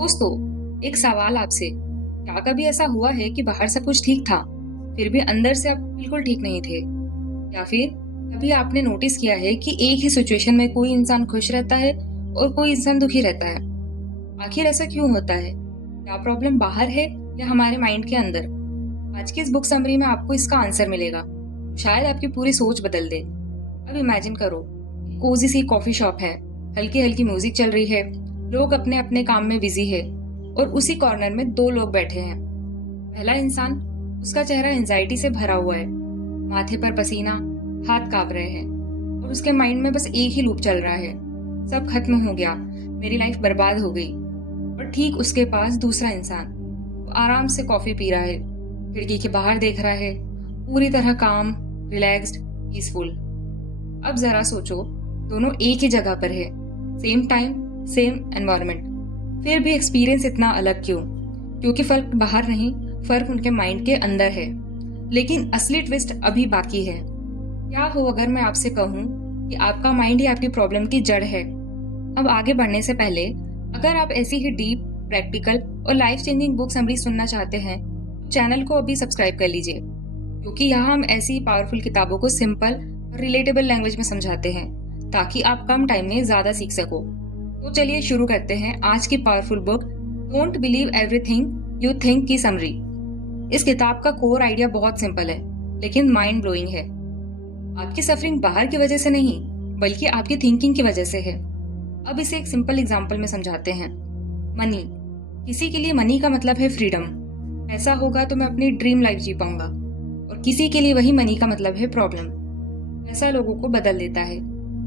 दोस्तों, एक सवाल आपसे। क्या कभी ऐसा हुआ है कि बाहर सब कुछ ठीक था, फिर भी अंदर से आप बिल्कुल ठीक नहीं थे? या फिर कभी आपने नोटिस किया है कि एक ही सिचुएशन में कोई इंसान खुश रहता है और कोई इंसान दुखी रहता है? आखिर ऐसा क्यों होता है? क्या प्रॉब्लम बाहर है या हमारे माइंड के अंदर? आज की इस बुक समरी में आपको इसका आंसर मिलेगा। शायद आपकी पूरी सोच बदल दे। अब इमेजिन करो, कोजी सी कॉफी शॉप है, हल्की हल्की म्यूजिक चल रही है, लोग अपने अपने काम में बिजी है और उसी कॉर्नर में दो लोग बैठे हैं। पहला इंसान, उसका चेहरा एंजाइटी से भरा हुआ है, माथे पर पसीना, हाथ कांप रहे हैं और उसके माइंड में बस एक ही लूप चल रहा है, सब खत्म हो गया, मेरी लाइफ बर्बाद हो गई। और ठीक उसके पास दूसरा इंसान, वो आराम से कॉफी पी रहा है, खिड़की के बाहर देख रहा है, पूरी तरह काम, रिलैक्स्ड, पीसफुल। अब जरा सोचो, दोनों एक ही जगह पर है, सेम टाइम, सेम एनवायरनमेंट, फिर भी एक्सपीरियंस इतना अलग क्यों? क्योंकि फर्क बाहर नहीं, फर्क उनके माइंड के अंदर है। लेकिन असली ट्विस्ट अभी बाकी है। क्या हो अगर मैं आपसे कहूं कि आपका माइंड ही आपकी प्रॉब्लम की जड़ है? अब आगे बढ़ने से पहले, अगर आप ऐसी ही डीप, प्रैक्टिकल और लाइफ चेंजिंग बुक समरी सुनना चाहते हैं, चैनल को अभी सब्सक्राइब कर लीजिए, क्योंकि यहाँ हम ऐसी पावरफुल किताबों को सिंपल और रिलेटेबल लैंग्वेज में समझाते हैं, ताकि आप कम टाइम में ज्यादा सीख सको। तो चलिए शुरू करते हैं आज की powerful book don't believe everything you think की समरी। इस किताब का कोर आइडिया बहुत सिंपल है, लेकिन माइंड ब्लोइंग है। आपकी सफरिंग बाहर की वजह से नहीं, बल्कि आपकी थिंकिंग की वजह से है। अब इसे एक सिंपल एग्जांपल में समझाते हैं। मनी। किसी के लिए मनी का मतलब है फ्रीडम। ऐसा होगा तो मैं अपनी ड्रीम लाइफ जी पाऊंगा। और किसी के लिए वही मनी का मतलब है प्रॉब्लम। ऐसा लोगों को बदल देता है।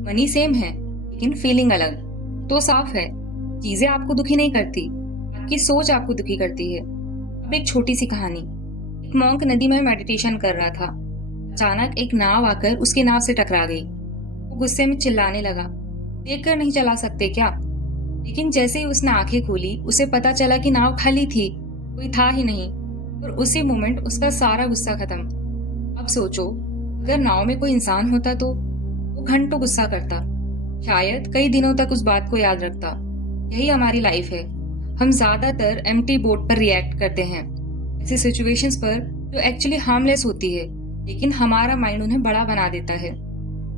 मनी सेम है, लेकिन फीलिंग अलग। तो साफ है, चीजें आपको दुखी नहीं करती, आपकी सोच आपको दुखी करती है। अब एक छोटी सी कहानी। एक मॉन्क नदी में मेडिटेशन कर रहा था। अचानक एक नाव आकर उसकी नाव से टकरा गई। वो गुस्से में चिल्लाने लगा, देखकर नहीं चला सकते क्या? लेकिन जैसे ही उसने आंखें खोली, उसे पता चला कि नाव खाली थी, कोई था ही नहीं। और उसी मोमेंट उसका सारा गुस्सा खत्म। अब सोचो, अगर नाव में कोई इंसान होता तो वो घंटों गुस्सा करता, शायद कई दिनों तक उस बात को याद रखता। यही हमारी लाइफ है। हम ज्यादातर एम्प्टी बोट पर रिएक्ट करते हैं, ऐसी सिचुएशंस पर जो एक्चुअली हार्मलेस होती है, लेकिन हमारा माइंड उन्हें बड़ा बना देता है।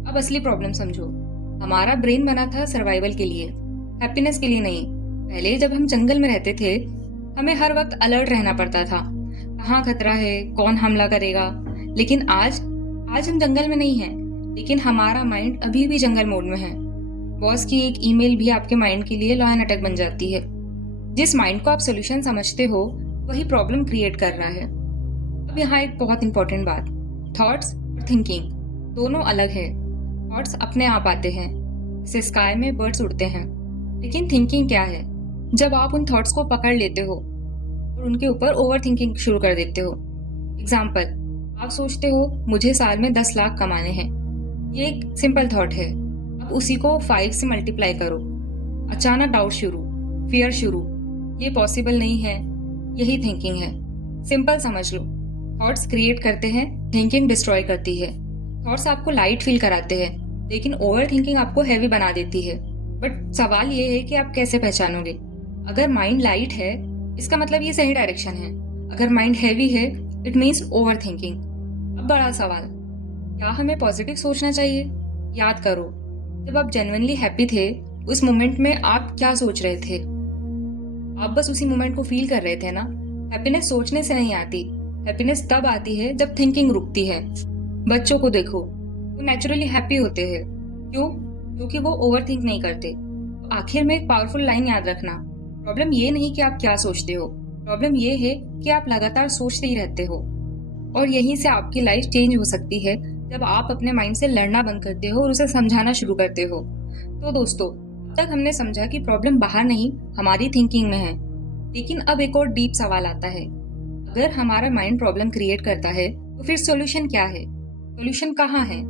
अब असली प्रॉब्लम समझो। हमारा ब्रेन बना था सर्वाइवल के लिए, हैप्पीनेस के लिए नहीं। पहले जब हम जंगल में रहते थे, हमें हर वक्त अलर्ट रहना पड़ता था, कहाँ खतरा है, कौन हमला करेगा। लेकिन आज आज हम जंगल में नहीं हैं, लेकिन हमारा माइंड अभी भी जंगल मोड में है। बॉस की एक ईमेल भी आपके माइंड के लिए लॉ एंड अटैक बन जाती है। जिस माइंड को आप सोल्यूशन समझते हो, वही प्रॉब्लम क्रिएट कर रहा है। अब यहाँ एक बहुत इंपॉर्टेंट बात, थॉट्स और थिंकिंग दोनों अलग है। थॉट्स अपने आप आते हैं, जैसे स्काई में बर्ड्स उड़ते हैं। लेकिन थिंकिंग क्या है? जब आप उन थॉट्स को पकड़ लेते हो और उनके ऊपर ओवर थिंकिंग शुरू कर देते हो। एग्जाम्पल, आप सोचते हो मुझे साल में 10 लाख कमाने हैं। ये एक सिंपल थॉट है। अब उसी को 5 से मल्टीप्लाई करो। अचानक डाउट शुरू, फियर शुरू, ये पॉसिबल नहीं है। यही थिंकिंग है। सिंपल समझ लो, थॉट्स क्रिएट करते हैं, थिंकिंग डिस्ट्रॉय करती है। थॉट्स आपको लाइट फील कराते हैं, लेकिन ओवर थिंकिंग आपको हैवी बना देती है। बट सवाल ये है कि आप कैसे पहचानोगे? अगर माइंड लाइट है, इसका मतलब ये सही डायरेक्शन है। अगर माइंड हैवी है, इट मीन्स ओवर थिंकिंग। अब बड़ा सवाल, क्या हमें पॉजिटिव सोचना चाहिए? याद करो, जब आप जेन्युइनली हैप्पी थे, उस मोमेंट में आप क्या सोच रहे थे? आप बस उसी मोमेंट को फील कर रहे थे ना। हैप्पीनेस सोचने से नहीं आती। हैप्पीनेस तब आती है जब थिंकिंग रुकती है। बच्चों को देखो, वो नेचुरली हैप्पी होते हैं। क्यों? क्योंकि वो ओवर थिंक नहीं करते। तो आखिर में एक पावरफुल लाइन याद रखना, प्रॉब्लम ये नहीं कि आप क्या सोचते हो, प्रॉब्लम ये है कि आप लगातार सोचते ही रहते हो। और यहीं से आपकी लाइफ चेंज हो सकती है, जब आप अपने माइंड से लड़ना बंद करते हो और उसे समझाना शुरू करते हो। तो दोस्तों, अब तक हमने समझा कि प्रॉब्लम बाहर नहीं, हमारी थिंकिंग में है। लेकिन अब एक और डीप सवाल आता है, अगर हमारा माइंड प्रॉब्लम क्रिएट करता है, तो फिर सॉल्यूशन क्या है? सॉल्यूशन कहाँ है?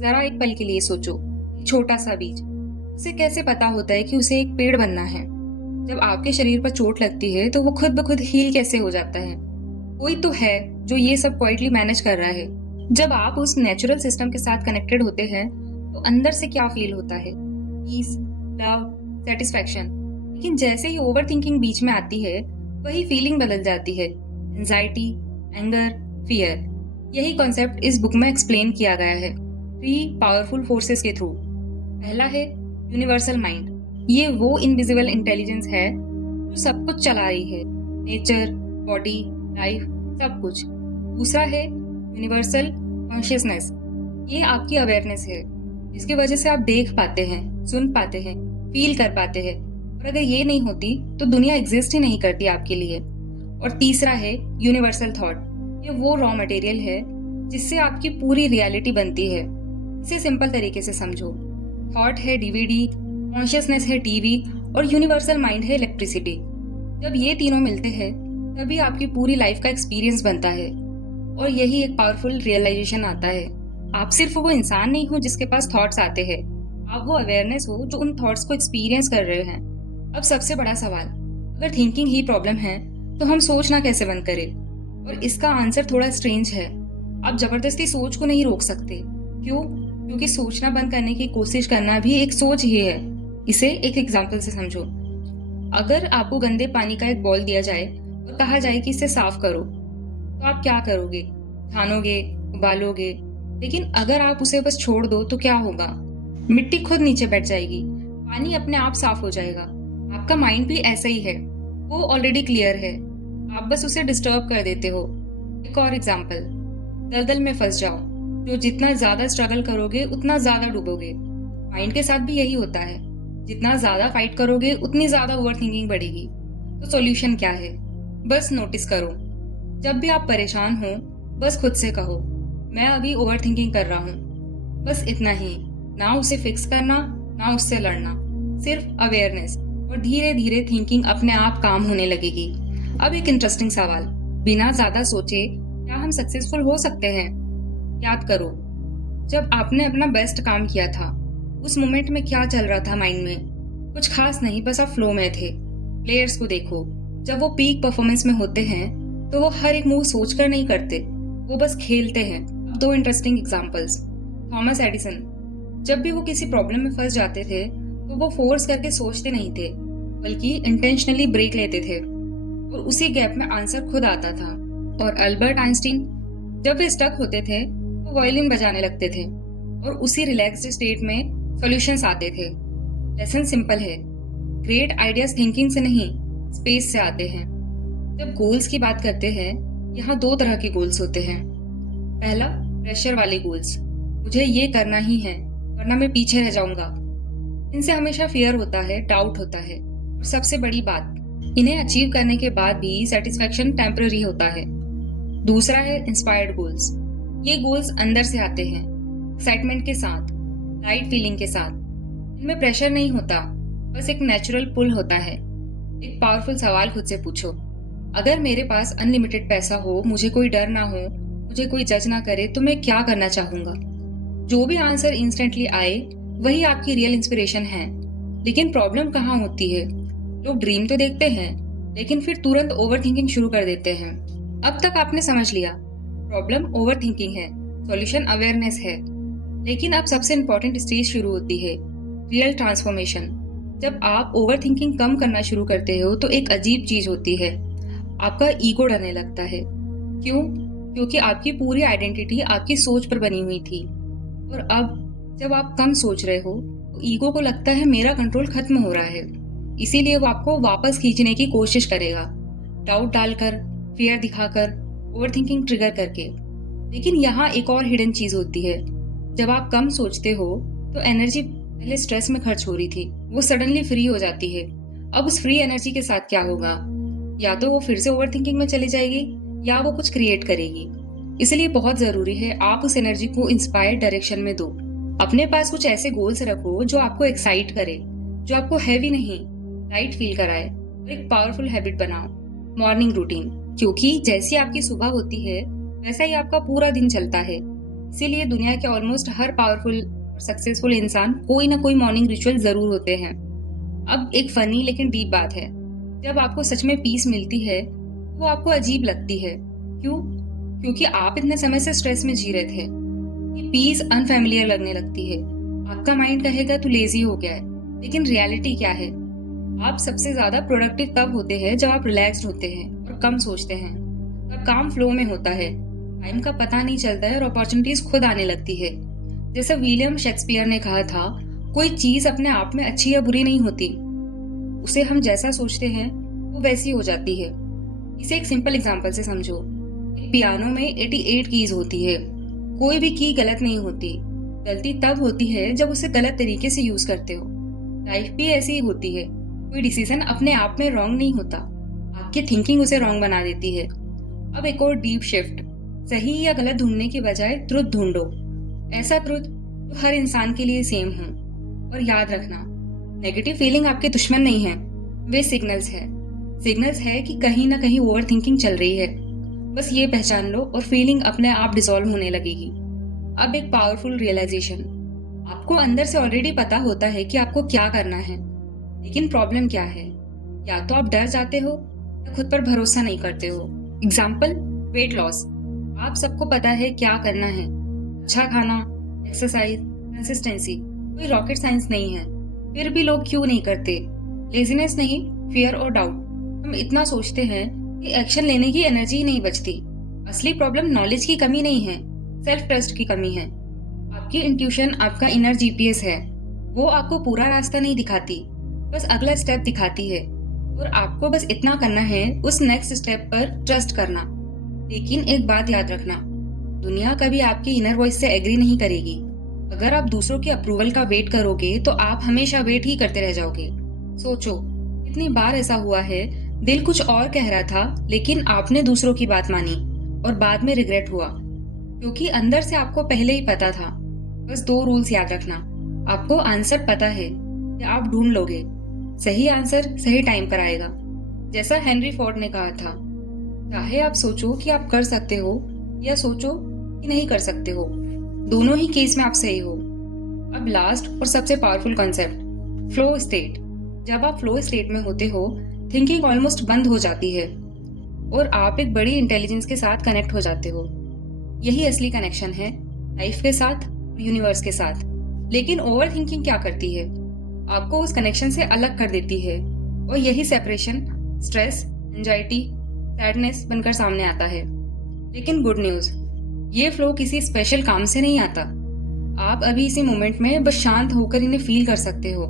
जरा एक पल के लिए सोचो। एक छोटा सा बीज, उसे कैसे पता होता है कि उसे एक पेड़ बनना है? जब आपके शरीर पर चोट लगती है, तो वो खुद ब खुद हील कैसे हो जाता है? कोई तो है जो ये सब क्वाइटली मैनेज कर रहा है। जब आप उस नेचुरल सिस्टम के साथ कनेक्टेड होते हैं, तो अंदर से क्या फील होता है? Peace, love, satisfaction. लेकिन जैसे ही ओवर थिंकिंग बीच में आती है, वही फीलिंग बदल जाती है। Anxiety, anger, fear. यही कॉन्सेप्ट इस बुक में एक्सप्लेन किया गया है 3 पावरफुल फोर्सेस के थ्रू। पहला है यूनिवर्सल माइंड। ये वो इनविजिबल इंटेलिजेंस है जो सब कुछ चला रही है, नेचर, बॉडी, लाइफ, सब कुछ। दूसरा है यूनिवर्सल कॉन्शियसनेस। ये आपकी अवेयरनेस है, जिसकी वजह से आप देख पाते हैं, सुन पाते हैं, फील कर पाते हैं। और अगर ये नहीं होती तो दुनिया एग्जिस्ट ही नहीं करती आपके लिए। और तीसरा है यूनिवर्सल थॉट। ये वो रॉ मटेरियल है जिससे आपकी पूरी रियलिटी बनती है। इसे सिंपल तरीके से समझो। थॉट है डीवीडी, कॉन्शियसनेस है टीवी और यूनिवर्सल माइंड है इलेक्ट्रिसिटी। जब ये तीनों मिलते हैं तभी आपकी पूरी लाइफ का एक्सपीरियंस बनता है। और यही एक पावरफुल रियलाइजेशन आता है। आप सिर्फ वो इंसान नहीं हो जिसके पास थॉट्स आते हैं, आप वो अवेयरनेस हो जो उन थॉट्स को एक्सपीरियंस कर रहे हैं। अब सबसे बड़ा सवाल, अगर थिंकिंग ही प्रॉब्लम है तो हम सोचना कैसे बंद करें? और इसका आंसर थोड़ा स्ट्रेंज है। आप जबरदस्ती सोच को नहीं रोक सकते। क्यों? क्योंकि सोचना बंद करने की कोशिश करना भी एक सोच ही है। इसे एक एग्जाम्पल से समझो। अगर आपको गंदे पानी का एक बॉल दिया जाए और कहा जाए कि इसे साफ करो, तो आप क्या करोगे? छानोगे, उबालोगे। लेकिन अगर आप उसे बस छोड़ दो तो क्या होगा? मिट्टी खुद नीचे बैठ जाएगी, पानी अपने आप साफ हो जाएगा। आपका माइंड भी ऐसा ही है, वो ऑलरेडी क्लियर है, आप बस उसे डिस्टर्ब कर देते हो। एक और एग्जाम्पल, दलदल में फंस जाओ, जो जितना ज्यादा स्ट्रगल करोगे उतना ज्यादा डूबोगे। माइंड के साथ भी यही होता है, जितना ज्यादा फाइट करोगे उतनी ज्यादा ओवर थिंकिंग बढ़ेगी। तो सॉल्यूशन क्या है? बस नोटिस करो। जब भी आप परेशान हो, बस खुद से कहो, मैं अभी ओवर थिंकिंग कर रहा हूँ। बस इतना ही। ना उसे फिक्स करना, ना उससे लड़ना, सिर्फ अवेयरनेस। और धीरे धीरे थिंकिंग अपने आप काम होने लगेगी। अब एक इंटरेस्टिंग सवाल, बिना ज्यादा सोचे क्या हम सक्सेसफुल हो सकते हैं? याद करो, जब आपने अपना बेस्ट काम किया था, उस मोमेंट में क्या चल रहा था माइंड में? कुछ खास नहीं, बस आप फ्लो में थे। प्लेयर्स को देखो, जब वो पीक परफॉर्मेंस में होते हैं तो वो हर एक मूव सोचकर नहीं करते, वो बस खेलते हैं। अब 2 इंटरेस्टिंग एग्जांपल्स। थॉमस एडिसन, जब भी वो किसी प्रॉब्लम में फंस जाते थे तो वो फोर्स करके सोचते नहीं थे, बल्कि इंटेंशनली ब्रेक लेते थे और उसी गैप में आंसर खुद आता था। और अल्बर्ट आइंस्टीन, जब वे स्टक होते थे तो वायलिन बजाने लगते थे और उसी रिलैक्स्ड स्टेट में सॉल्यूशंस आते थे। लेसन सिंपल है, ग्रेट आइडियाज थिंकिंग से नहीं, स्पेस से आते हैं। जब गोल्स की बात करते हैं, यहाँ 2 तरह के गोल्स होते हैं। पहला, प्रेशर वाले गोल्स, मुझे ये करना ही है वरना मैं पीछे रह जाऊंगा। इनसे हमेशा फियर होता है, डाउट होता है, और सबसे बड़ी बात, इन्हें अचीव करने के बाद भी सेटिस्फेक्शन टेम्पररी होता है। दूसरा है इंस्पायर्ड गोल्स। ये गोल्स अंदर से आते हैं, एक्साइटमेंट के साथ, लाइट फीलिंग के साथ। इनमें प्रेशर नहीं होता, बस एक नेचुरल पुल होता है। एक पावरफुल सवाल खुद से पूछो, अगर मेरे पास अनलिमिटेड पैसा हो, मुझे कोई डर ना हो, मुझे कोई जज ना करे, तो मैं क्या करना चाहूंगा? जो भी आंसर इंस्टेंटली आए वही आपकी रियल इंस्पिरेशन है। लेकिन प्रॉब्लम कहाँ होती है? लोग ड्रीम तो देखते हैं, लेकिन फिर तुरंत ओवर थिंकिंग शुरू कर देते हैं। अब तक आपने समझ लिया, प्रॉब्लम ओवर थिंकिंग है, सॉल्यूशन अवेयरनेस है। लेकिन अब सबसे इंपॉर्टेंट स्टेज शुरू होती है, रियल ट्रांसफॉर्मेशन। जब आप ओवर थिंकिंग कम करना शुरू करते हो तो एक अजीब चीज होती है, आपका ईगो डरने लगता है। क्यों? क्योंकि आपकी पूरी आइडेंटिटी आपकी सोच पर बनी हुई थी। और अब जब आप कम सोच रहे हो तो ईगो को लगता है मेरा कंट्रोल खत्म हो रहा है, इसीलिए वो आपको वापस खींचने की कोशिश करेगा, डाउट डालकर, फियर दिखाकर, ओवरथिंकिंग ट्रिगर करके। लेकिन यहाँ एक और हिडन चीज होती है, जब आप कम सोचते हो तो एनर्जी पहले स्ट्रेस में खर्च हो रही थी, वो सडनली फ्री हो जाती है। अब उस फ्री एनर्जी के साथ क्या होगा? या तो वो फिर से ओवरथिंकिंग में चली जाएगी या वो कुछ क्रिएट करेगी। इसलिए बहुत जरूरी है आप उस एनर्जी को इंस्पायर्ड डायरेक्शन में दो। अपने पास कुछ ऐसे गोल्स रखो जो आपको एक्साइट करे, जो आपको हैवी नहीं, लाइट फील कराए। और एक पावरफुल हैबिट बनाओ, मॉर्निंग रूटीन, क्योंकि जैसी आपकी सुबह होती है वैसा ही आपका पूरा दिन चलता है। इसीलिए दुनिया के ऑलमोस्ट हर पावरफुल और सक्सेसफुल इंसान कोई ना कोई मॉर्निंग रिचुअल जरूर होते हैं। अब एक फनी लेकिन डीप बात है, जब आपको सच में पीस मिलती है वो आपको अजीब लगती है। क्यों? क्योंकि आप इतने समय से स्ट्रेस में जी रहे थे। ये पीस अनफैमिलियर लगने लगती है। आपका माइंड कहेगा तू लेजी हो गया है, लेकिन रियलिटी क्या है? आप सबसे ज्यादा प्रोडक्टिव तब होते हैं जब आप रिलैक्स्ड होते हैं और कम सोचते हैं। तब काम फ्लो में होता है, टाइम का पता नहीं चलता है और अपॉर्चुनिटीज खुद आने लगती है। जैसे विलियम शेक्सपियर ने कहा था, कोई चीज अपने आप में अच्छी या बुरी नहीं होती, उसे हम जैसा सोचते हैं वो वैसी हो जाती है। इसे एक सिंपल एग्जांपल से समझो। एक पियानो में 88 कीज होती है, कोई भी की गलत नहीं होती। गलती तब होती है जब उसे गलत तरीके से यूज करते हो। लाइफ भी ऐसी ही होती है, कोई डिसीजन अपने आप में रॉन्ग नहीं होता, आपकी थिंकिंग उसे रॉन्ग बना देती है। अब एक और डीप शिफ्ट, सही या गलत ढूंढने की बजाय ट्रुथ ढूंढो। ऐसा ट्रुथ जो हर इंसान के लिए सेम हो। और याद रखना, नेगेटिव फीलिंग आपके दुश्मन नहीं है, वे सिग्नल्स है। सिग्नल्स है कि कहीं ना कहीं ओवर थिंकिंग चल रही है। बस ये पहचान लो और फीलिंग अपने आप डिसॉल्व होने लगेगी। अब एक पावरफुल रियलाइजेशन, आपको अंदर से ऑलरेडी पता होता है कि आपको क्या करना है, लेकिन प्रॉब्लम क्या है? या तो आप डर जाते हो या खुद पर भरोसा नहीं करते हो। Example, weight loss. आप सबको पता है क्या करना है, अच्छा खाना, एक्सरसाइज, कंसिस्टेंसी, कोई रॉकेट साइंस नहीं है। फिर भी लोग क्यों नहीं करते? लेजीनेस नहीं, फियर और डाउट। हम इतना सोचते हैं कि एक्शन लेने की एनर्जी ही नहीं बचती। असली प्रॉब्लम नॉलेज की कमी नहीं है, सेल्फ ट्रस्ट की कमी है। आपकी इंट्यूशन आपका इनर जीपीएस है, वो आपको पूरा रास्ता नहीं दिखाती, बस अगला स्टेप दिखाती है। और आपको बस इतना करना है, उस नेक्स्ट स्टेप पर ट्रस्ट करना। लेकिन एक बात याद रखना, दुनिया कभी आपकी इनर वॉइस से एग्री नहीं करेगी। अगर आप दूसरों के अप्रूवल का वेट करोगे तो आप हमेशा वेट ही करते रह जाओगे। सोचो, कितनी बार ऐसा हुआ है, दिल कुछ और कह रहा था लेकिन आपने दूसरों की बात मानी और बाद में रिग्रेट हुआ, क्योंकि अंदर से आपको पहले ही पता था। बस 2 रूल्स याद रखना, आपको आंसर पता है या आप ढूंढ लोगे। सही आंसर सही टाइम पर आएगा। जैसा हेनरी फोर्ड ने कहा था, चाहे आप सोचो कि आप कर सकते हो या सोचो कि नहीं कर सकते हो, दोनों ही केस में आप सही हो। अब लास्ट और सबसे पावरफुल कॉन्सेप्ट, फ्लो स्टेट। जब आप फ्लो स्टेट में होते हो, थिंकिंग ऑलमोस्ट बंद हो जाती है और आप एक बड़ी इंटेलिजेंस के साथ कनेक्ट हो जाते हो। यही असली कनेक्शन है, लाइफ के साथ, यूनिवर्स के साथ। लेकिन ओवर थिंकिंग क्या करती है? आपको उस कनेक्शन से अलग कर देती है और यही सेपरेशन स्ट्रेस, एंजाइटी, सैडनेस बनकर सामने आता है। लेकिन गुड न्यूज, ये फ्लो किसी स्पेशल काम से नहीं आता। आप अभी इसी मोमेंट में बस शांत होकर इन्हें फील कर सकते हो,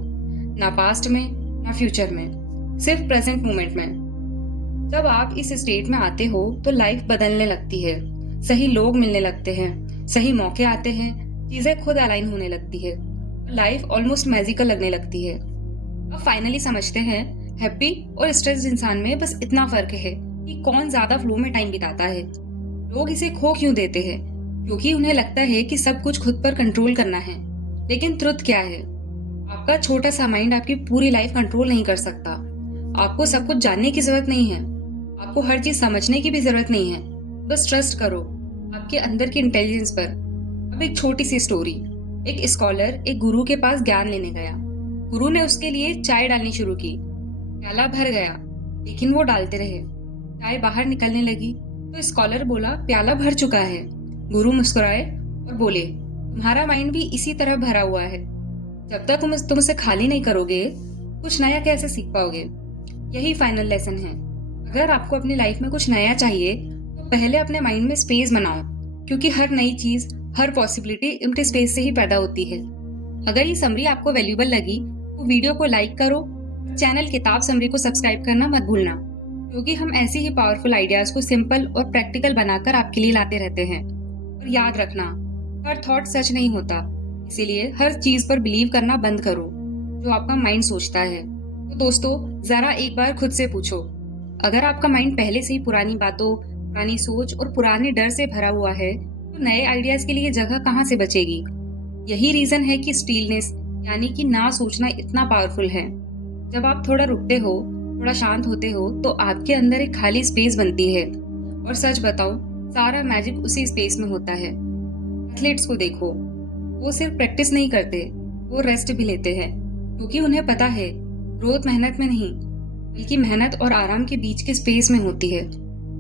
ना पास्ट में ना फ्यूचर में, सिर्फ प्रेजेंट मोमेंट में। जब आप इस स्टेट में आते हो तो लाइफ बदलने लगती है, सही लोग मिलने लगते हैं, सही मौके आते हैं, चीजें खुद अलाइन होने लगती है, लाइफ ऑलमोस्ट मैजिकल लगने लगती है। अब फाइनली समझते हैं, हैप्पी और स्ट्रेस्ड इंसान में बस इतना फर्क है कि कौन ज्यादा फ्लो में टाइम बिताता है। लोग इसे खो क्यों देते हैं? क्योंकि उन्हें लगता है कि सब कुछ खुद पर कंट्रोल करना है। लेकिन ट्रुथ क्या है? आपका छोटा सा माइंड आपकी पूरी लाइफ कंट्रोल नहीं कर सकता। आपको सब कुछ जानने की जरूरत नहीं है, आपको हर चीज समझने की भी जरूरत नहीं है। बस ट्रस्ट करो आपके अंदर की इंटेलिजेंस पर। अब एक छोटी सी स्टोरी। एक स्कॉलर एक गुरु के पास ज्ञान लेने गया। गुरु ने उसके लिए चाय डालनी शुरू की। प्याला भर गया, लेकिन वो डालते रहे। चाय बाहर निकलने लगी तो स्कॉलर बोला, प्याला भर चुका है। गुरु मुस्कुराए और बोले, तुम्हारा माइंड भी इसी तरह भरा हुआ है। जब तक तुम उसे खाली नहीं करोगे, कुछ नया कैसे सीख पाओगे? यही फाइनल लेसन है। अगर आपको अपनी लाइफ में कुछ नया चाहिए तो पहले अपने माइंड में स्पेस बनाओ, क्योंकि हर नई चीज, हर पॉसिबिलिटी एम्प्टी स्पेस से ही पैदा होती है। अगर ये समरी आपको वैल्यूएबल लगी तो वीडियो को लाइक करो, चैनल किताब समरी को सब्सक्राइब करना मत भूलना, क्योंकि हम ऐसी ही पावरफुल आइडियाज को सिंपल और प्रैक्टिकल बनाकर आपके लिए लाते रहते हैं। और याद रखना, हर थॉट सच नहीं होता, इसीलिए हर चीज पर बिलीव करना बंद करो जो आपका माइंड सोचता है। तो दोस्तों, जरा एक बार खुद से पूछो, अगर आपका माइंड पहले से ही पुरानी बातों, पुरानी सोच और पुराने डर से भरा हुआ है, तो नए आइडियाज के लिए जगह कहाँ से बचेगी? यही रीजन है कि स्टिलनेस यानी कि ना सोचना इतना पावरफुल है। जब आप थोड़ा रुकते हो, थोड़ा शांत होते हो, तो आपके अंदर एक खाली स्पेस बनती है। और सच बताऊं, सारा मैजिक उसी स्पेस में होता है। एथलीट्स को देखो, वो सिर्फ प्रैक्टिस नहीं करते, वो रेस्ट भी लेते हैं, क्योंकि उन्हें पता है ग्रोथ मेहनत में नहीं, बल्कि मेहनत और आराम के बीच के स्पेस में होती है।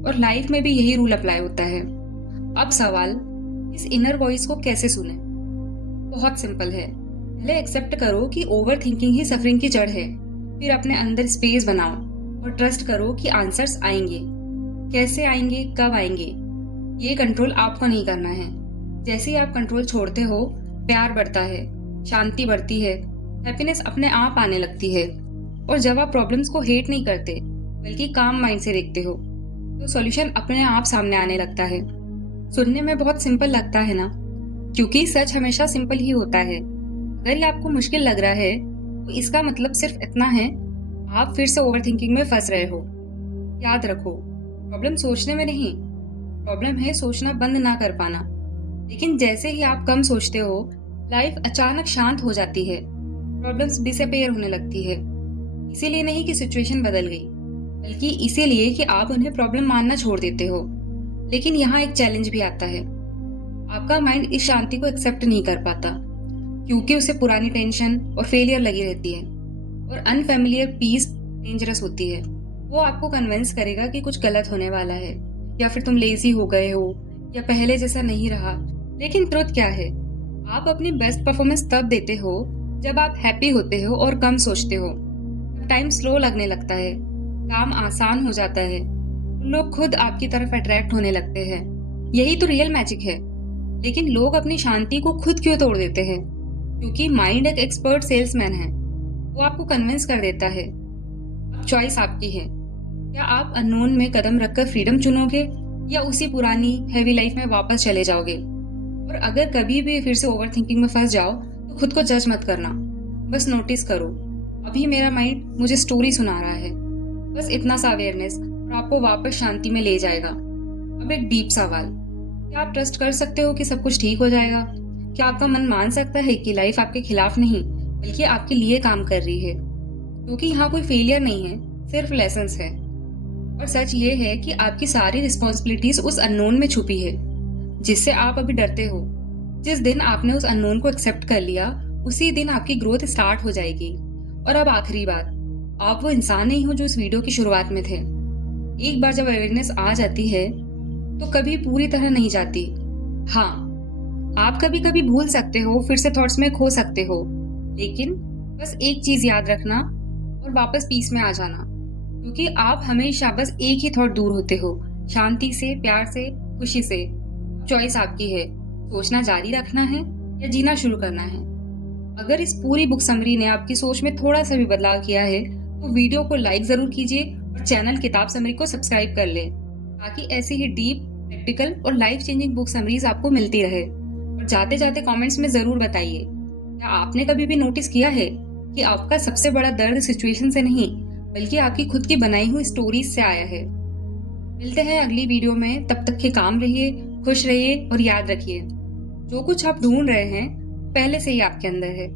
और लाइफ में भी यही रूल अप्लाई होता है। अब सवाल, इस इनर वॉइस को कैसे सुने? बहुत सिंपल है। पहले एक्सेप्ट करो कि ओवर थिंकिंग ही सफरिंग की जड़ है। फिर अपने अंदर स्पेस बनाओ और ट्रस्ट करो कि आंसर्स आएंगे। कैसे आएंगे, कब आएंगे, ये कंट्रोल आपको नहीं करना है। जैसे ही आप कंट्रोल छोड़ते हो, प्यार बढ़ता है, शांति बढ़ती है, हैप्पीनेस अपने आप आने लगती है। और जब आप प्रॉब्लम्स को हेट नहीं करते बल्कि काम माइंड से देखते हो, तो सॉल्यूशन अपने आप सामने आने लगता है। सुनने में बहुत सिंपल लगता है ना, क्योंकि सच हमेशा सिंपल ही होता है। अगर ये आपको मुश्किल लग रहा है तो इसका मतलब सिर्फ इतना है, आप फिर से ओवरथिंकिंग में फंस रहे हो। याद रखो, प्रॉब्लम सोचने में नहीं, प्रॉब्लम है सोचना बंद ना कर पाना। लेकिन जैसे ही आप कम सोचते हो, लाइफ अचानक शांत हो जाती है, प्रॉब्लम्स डिसअपेयर होने लगती है। इसीलिए नहीं कि सिचुएशन बदल गई, बल्कि इसीलिए कि आप उन्हें प्रॉब्लम मानना छोड़ देते हो। लेकिन यहाँ एक चैलेंज भी आता है। आपका माइंड इस शांति को एक्सेप्ट नहीं कर पाता, क्योंकि उसे पुरानी टेंशन और फेलियर लगी रहती है, और अनफेमिलियर पीस डेंजरस होती है। वो आपको कन्विंस करेगा कि कुछ गलत होने वाला है, या फिर तुम लेजी हो गए हो, या पहले जैसा नहीं रहा। लेकिन ट्रुथ क्या है? आप अपनी बेस्ट परफॉर्मेंस तब देते हो जब आप हैप्पी होते हो और कम सोचते हो। जब टाइम स्लो लगने लगता है, काम आसान हो जाता है, लोग खुद आपकी तरफ अट्रैक्ट होने लगते हैं। यही तो रियल मैजिक है। लेकिन लोग अपनी शांति को खुद क्यों तोड़ देते हैं? क्योंकि माइंड एक एक्सपर्ट सेल्समैन है। वो आपको कन्विंस कर देता है। अब चॉइस आपकी है। क्या आप अननोन में कदम रखकर फ्रीडम चुनोगे, या उसी पुरानी हैवी लाइफ में वापस चले जाओगे? और अगर कभी भी फिर से ओवरथिंकिंग में फंस जाओ तो खुद को जज मत करना। बस नोटिस करो, अभी मेरा माइंड मुझे स्टोरी सुना रहा है। बस इतना सा अवेयरनेस और आपको वापस शांति में ले जाएगा। अब एक डीप सवाल, क्या आप ट्रस्ट कर सकते हो कि सब कुछ ठीक हो जाएगा? क्या आपका मन मान सकता है कि लाइफ आपके खिलाफ नहीं बल्कि आपके लिए काम कर रही है? क्योंकि यहाँ कोई फेलियर नहीं है, सिर्फ लेसन्स है। और सच ये है कि आपकी सारी रिस्पॉन्सिबिलिटीज उस अननोन में छुपी है, जिससे आप अभी डरते हो। जिस दिन आपने उस अननोन को एक्सेप्ट कर लिया, उसी दिन आपकी ग्रोथ स्टार्ट हो जाएगी। और अब आखिरी बात, आप वो इंसान नहीं हो जो इस वीडियो की शुरुआत में थे। एक बार जब अवेयरनेस आ जाती है तो कभी पूरी तरह नहीं जाती। हाँ, आप कभी कभी भूल सकते हो, फिर से थॉट्स में खो सकते हो, लेकिन बस एक चीज याद रखना और वापस पीस में आ जाना। क्योंकि आप हमेशा बस एक ही थॉट दूर होते हो, शांति से, प्यार से, खुशी से। चॉइस आपकी है, सोचना जारी रखना है या जीना शुरू करना है। अगर इस पूरी बुक समरी ने आपकी सोच में थोड़ा सा भी बदलाव किया है तो वीडियो को लाइक जरूर कीजिए और चैनल किताब समरी को सब्सक्राइब कर लें, ताकि ऐसी ही डीप, प्रैक्टिकल और लाइफ चेंजिंग बुक समरीज आपको मिलती रहे। और जाते जाते कमेंट्स में जरूर बताइए, क्या आपने कभी भी नोटिस किया है कि आपका सबसे बड़ा दर्द सिचुएशन से नहीं बल्कि आपकी खुद की बनाई हुई स्टोरीज से आया है? मिलते हैं अगली वीडियो में। तब तक के काम रहिए, खुश रहिए और याद रखिए, जो कुछ आप ढूंढ रहे हैं पहले से ही आपके अंदर है।